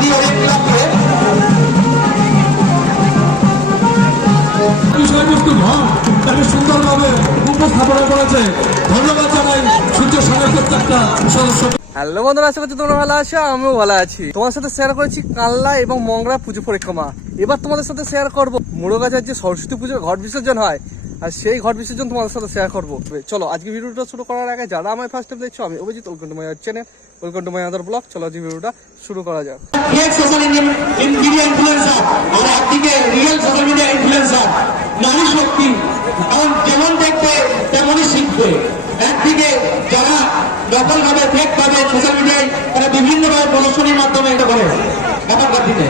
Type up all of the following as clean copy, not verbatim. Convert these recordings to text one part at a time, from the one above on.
দি Orient ক্লাবকে বিষয়বস্তু তাকে সুন্দরভাবে উপস্থাপনা করেছে। ধন্যবাদ জানাই সূর্য সাগর প্রত্যেকটা সদস্য। হ্যালো বন্ধুরা, আশা করছি তোমরা ভালো আছো, আমিও ভালো আছি। তোমার সাথে শেয়ার করেছি কানলা এবং মংরা পুজো পরিক্রমা। এবার তোমাদের সাথে শেয়ার করবো মুড়োগাছার যে সরস্বতী পুজোর ঘট বিসর্জন হয়, আর সেই ঘট বিসর্জন তোমাদের সাথে শেয়ার করবো। চলো আজকে ভিডিওটা শুরু করার আগে যারা আমার ফার্স্ট টাইম দেখছো, আমি Abhijit, welcome to my channel, welcome to my other blog. চলো আজকে ভিডিওটা শুরু করা যাক। সোশ্যাল মিডিয়া ইনফ্লুয়েন্সার আর একদিকে রিয়েল সোশ্যাল মিডিয়া ইনফ্লুয়েন্সার, নারী শক্তি কারণ যেমন দেখবে তেমনই শিখবে। একদিকে যারা নকল ভাবে ফেক ভাবে সোশ্যাল মিডিয়ায় তারা বিভিন্ন ভাবে প্রদর্শনীর মাধ্যমে এটা করে এখনকার দিনে।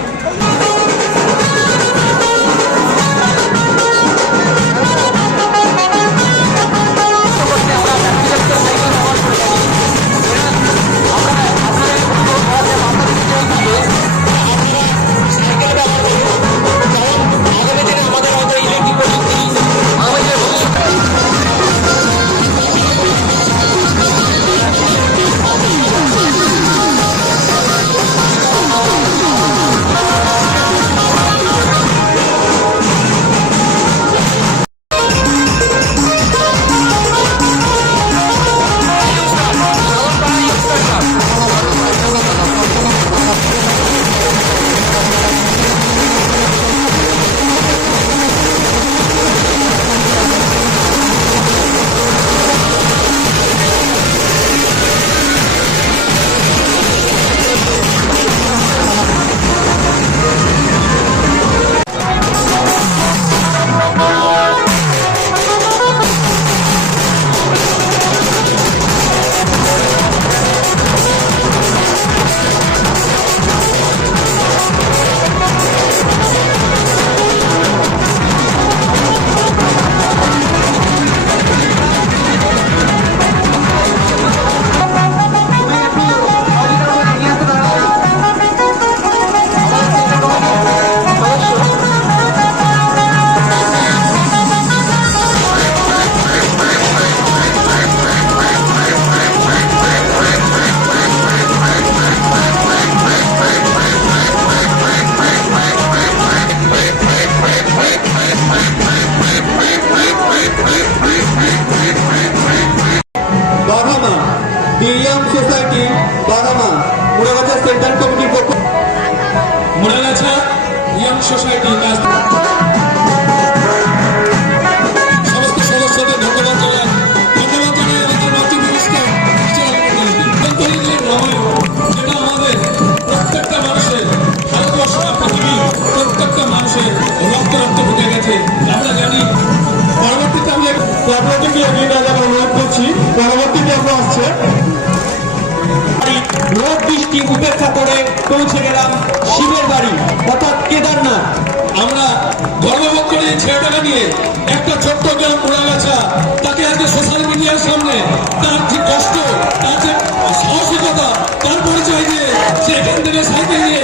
সোসাইটি বাগামা মুড়াগাছা সেন্ট্রাল কমিটির পক্ষ মুড়াগাছা ইয়াং সোসাইটি সমস্ত সদস্যদের ধন্যবাদ জানাই। ধন্যবাদ জানাই আমাদের রাজ্য মিনিস্টার যেটা আমাদের প্রত্যেকটা মানুষের, ভারতবর্ষ পৃথিবীর প্রত্যেকটা মানুষের রক্ত রক্ত ঢুকে গেছে আমরা জানি। পরবর্তীতে আমি আপনাদেরকে অনুরোধ করছি, পরবর্তী পর্ব আসছে। রোদ বৃষ্টি উপেক্ষা করে পৌঁছে গেলাম শিবের বাড়ি অর্থাৎ কেদারনাথ। আমরা গর্ববোধ করে ছেলেটাকে নিয়ে একটা ছোট্ট গ্রাম মুড়াগাছা, তাকে আজকে সোশ্যাল মিডিয়ার সামনে তার যে কষ্ট, তার যে সাহসিকতা, তার পরিচয় দিয়ে সে এখান থেকে সাইকেল নিয়ে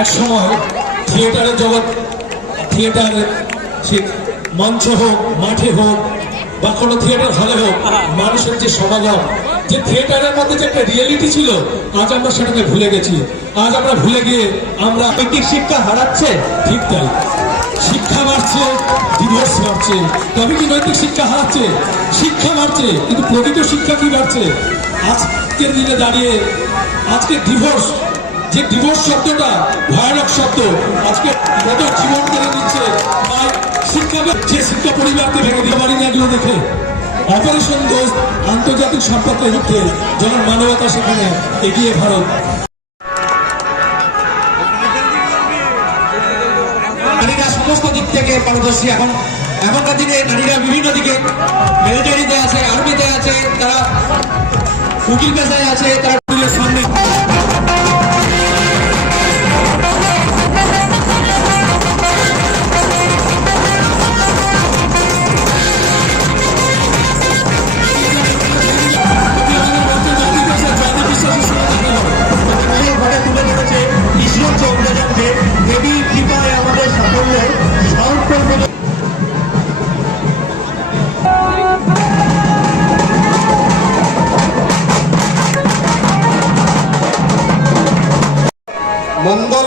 এক সময় থিয়েটারের জগৎ, থিয়েটারের সে মঞ্চ হোক, মাঠে হোক বা কোনো থিয়েটার হলে হোক, মানুষের যে সমাগম, যে থিয়েটারের মধ্যে যে একটা রিয়েলিটি ছিল, আজ আমরা সেটাকে ভুলে গেছি। আজ আমরা ভুলে গিয়ে আমরা নৈতিক শিক্ষা হারাচ্ছে। ঠিক তাই, শিক্ষা বাড়ছে, ডিভোর্স বাড়ছে। তবে কি নৈতিক শিক্ষা হারাচ্ছে? শিক্ষা বাড়ছে, কিন্তু প্রকৃত শিক্ষা কি বাড়ছে? আজকের দিনে দাঁড়িয়ে আজকে ডিভোর্স, যে ডিভোর্স শব্দটা ভয়ানক শব্দ, আজকে কত জীবন কেড়ে দিচ্ছে। তাই শিক্ষা, যে শিক্ষা পরিবারকে ভেঙে দিয়ে পারি না, এগুলো দেখে অপারেশন দোস্ত আন্তর্জাতিক সম্পর্কের রূপে যখন মানবতা সেখানে এগিয়ে ভারত। নারীরা সমস্ত দিক থেকে পারদর্শী। এখনকার দিনে নারীরা বিভিন্ন দিকে, মিলিটারিতে আছে, আর্মিতে আছে, তারা উকিল পেশায় আছে, তারা সামনে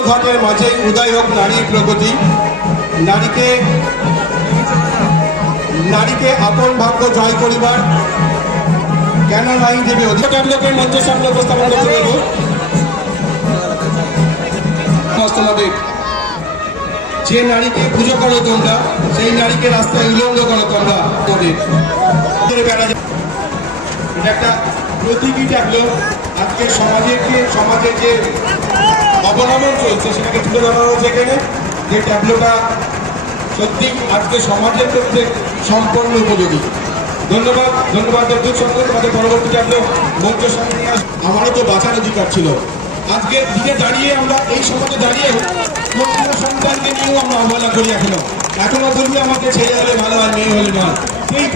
ঘটের মাঝে উদয় হোক নারীর প্রগতি, নারীকে আপন ভাগ্য জয় করিবার কেন নাই দেবে অধিকার। ডেভেলপের মঞ্চের সামনে উপস্থাপন করতে দেব তোমাদের যে নারীকে পুজো করো তোমরা, সেই নারীকে রাস্তায় উলঙ্গ করো তোমরা। তোদের বেড়া এটা একটা প্রতীকী ট্যাবলো। আজকে সমাজের যে অবনমন চলছে সেটাকে তুলে ধরা হয়েছে এখানে। যে ট্যাবলোটা সত্যি আজকে সমাজের ক্ষেত্রে সম্পূর্ণ উপযোগী। ধন্যবাদ দেবদূত সঙ্গে তোমাদের পরবর্তী ট্যাবলো মঞ্চের সামনে নিয়ে আস। আমারও তো বাঁচার অধিকার ছিল। আজকের দিনে দাঁড়িয়ে আমরা এই সমাজে দাঁড়িয়ে কোন সন্তানকে নিয়েও আমরা অবহেলা করি এখনো বলি আমাকে ছেলে হলে ভালো হয়, মেয়ে হলে নয়। এই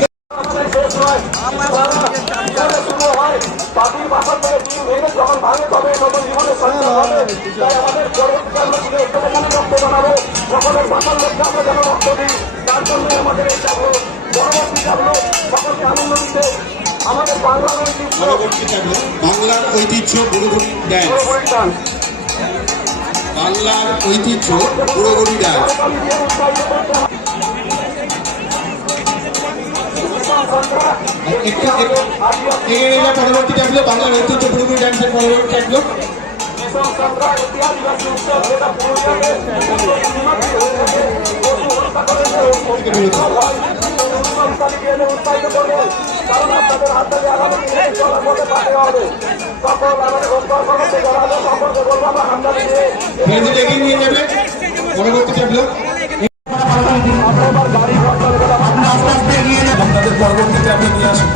পরবর্তী ট্যাবলো বাংলার ঐতিহ্য বুড়োগুড়ি ড্যান্স। বাংলার ঐতিহ্য বুড়োগুড়ি ড্যান্স। পরবর্তী ট্যাবলো বাংলার ঐতিহ্য বুড়োগুড়ি ড্যান্সের পরবর্তী ট্যাবলো। এগিয়ে নিয়ে যাবে পরবর্তী ট্যাবলো। আপনাদের পরবর্তী ট্যাবলো নিয়ে আসুন।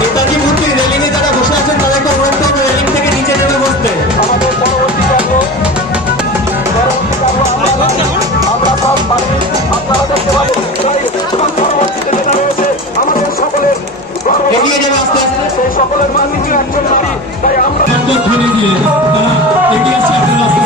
নেতাজি মূর্তি রেলিংয়ে যারা বসে আছেন তাদেরকে অনুরোধ করবো রেলিং থেকে নিচে নেমে বসতে। আমাদের পরবর্তী ট্যাবলো আমরা সব পারি, আপনারা দেখতে পাবেন। পরবর্তীতে যেটা রয়েছে আমাদের সকলের এগিয়ে যাবে আস্তে আস্তে। সেই সকলের মাননীয় একজন নারী, তাই আমরা ধ্বনি দিয়ে তারা এগিয়ে আসছে। আপনারা আস্তে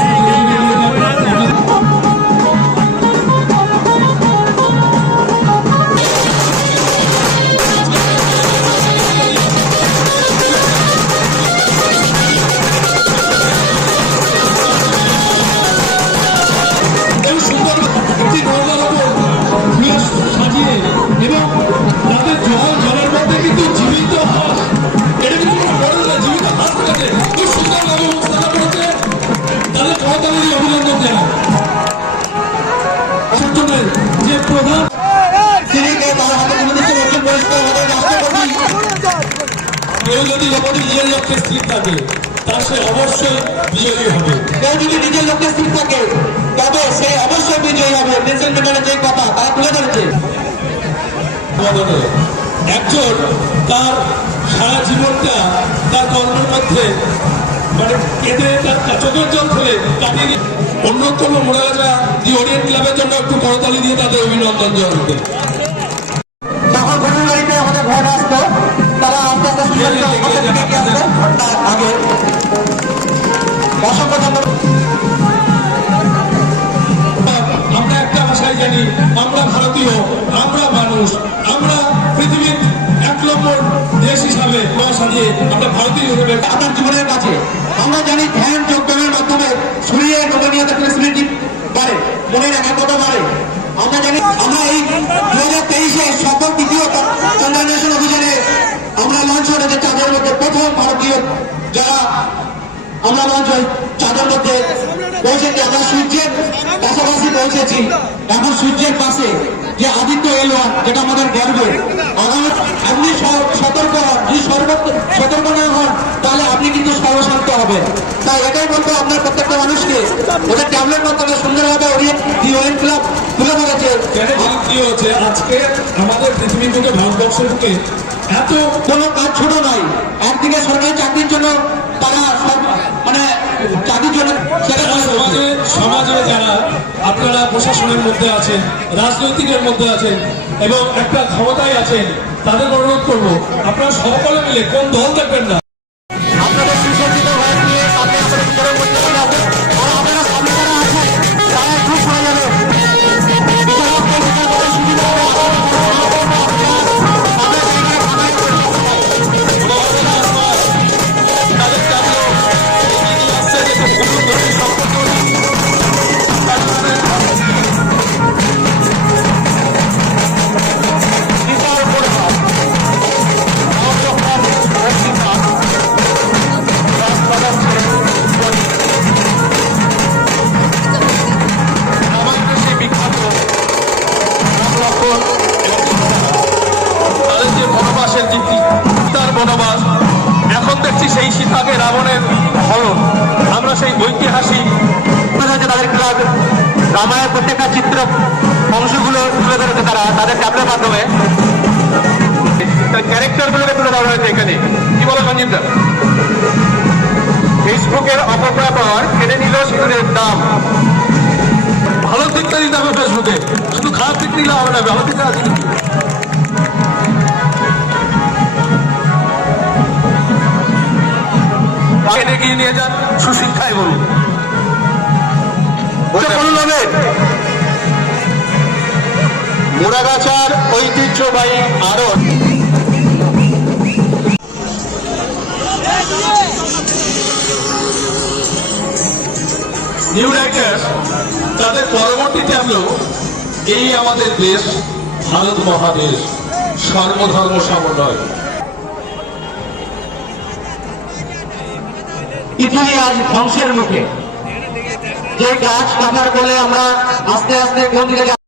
আস্তে সাজিয়ে এবং তাদের জলের মধ্যে কিন্তু জীবিত হাঁস, এটা কিন্তু জীবিত হাঁস থাকে খুব সুন্দরভাবে উপস্থাপন করেছে। তাদের করতালি দিয়ে অভিনন্দন জানায়। সত্যমের যে প্রধান কেউ যদি যখন নিজের লক্ষ্যে স্থির থাকে তার সে অবশ্যই বিজয়ী হবে। কেউ যদি নিজের লক্ষ্যে স্থির থাকে তবে সে অবশ্যই বিজয়ী হবে। নেলসন ম্যান্ডেলার যে কথা তারা তুলে ধরেছে। একজন তার সারা জীবনটা তার কর্মের মধ্যে মানে কেঁদে তার চোখের জল ফেলে কাটিয়ে দিয়ে অন্যতম মোড়াগাছা দি ওরিয়েন্ট ক্লাবের জন্য একটু করতালি দিয়ে তাদের অভিনন্দন জানাতে। তখন ঘটনার গাড়িতে আমাদের ঘর আসতো, তারা আস্তে আস্তে আগে অসংখ্য আমরা একটা ভাষায় জানি, আমরা ভারতীয়, আমরা মানুষ, আমরা পৃথিবীর 1 নম্বর দেশ হিসাবে ভাষা দিয়ে আমরা ভারতীয় হিসেবে আপনার জীবনের কাছে আমরা জানি ধ্যান যোগদানের মাধ্যমে শরীরের নমনীয়তা ফ্লেক্সিবিলিটি বাড়ে, মনের একাগ্রতা বাড়ে। আমরা জানি আমরা এই 2023-এ সফল দ্বিতীয় চন্দ্রায়ন অভিযানে আমরা লঞ্চ করেছে চাঁদের মধ্যে প্রথম ভারতীয় যারা আমরা লঞ্চ চাঁদের মধ্যে পৌঁছেছি। আমরা সূর্যের পাশাপাশি পৌঁছেছি। এখন সূর্যের পাশে যে আদিত্য এলোয়ার, যেটা আমাদের গর্বের। আপনি সতর্ক হন, যদি সতর্ক না হন তাহলে আপনি কিন্তু সর্বশান্ত হবেন। তাই এটাই বলবো আপনার প্রত্যেকটা মানুষকে ওদের ট্যাবলেট মাধ্যমে সুন্দরভাবে ওরিয়েন্ট ক্লাব তুলে ধরেছে। কি হচ্ছে আজকে আমাদের পৃথিবী থেকে ভারতবর্ষের বুকে এত কোনো কাজ ছোট নয়। একদিকে সরকারি চাকরির জন্য তারা মানে চাকরির জন্য সমাজে যারা আপনারা প্রশাসনের মধ্যে আছেন, রাজনৈতিকের মধ্যে আছেন এবং একটা ক্ষমতায় আছেন, তাদের অনুরোধ করবো আপনারা সকলে মিলে কোন দল দেখবেন না। আপনাদের সুসজ্জিত ঘর নিয়ে সামনে আপনাদের ভিতরে মধ্যে আছেন, আপনারা সামনে যারা আছেন তারা একটু সরে যাবে। চিত্র অংশগুলো তুলে ধরেছে তারা তাদের ট্যাবলের মাধ্যমে ক্যারেক্টারগুলোকে তুলে ধরা হয়েছে এখানে। কি বলো সঞ্জীব দা? ফেসবুকের অপব্যবহার কেড়ে নিল সিঁদুরের দাম। ভালো দিকটা দিতে হবে ফেসবুকে, শুধু খারাপ দিক নিলে হবে না, ভালো দিকটা আছে কিন্তু। এগিয়ে নিয়ে যান, সুশিক্ষায় বলুন। বলুন হবে মুড়াগাছার ঐতিহ্যবাহী আড়ত নিউ রাইটার তাদের পরবর্তীতে আনলো এই আমাদের দেশ ভারত মহাদেশ, সর্বধর্ম সমন্বয়। পৃথিবী আজ ধ্বংসের মুখে। যে গাছ কাটার ফলে আমরা আস্তে আস্তে কোন দিকে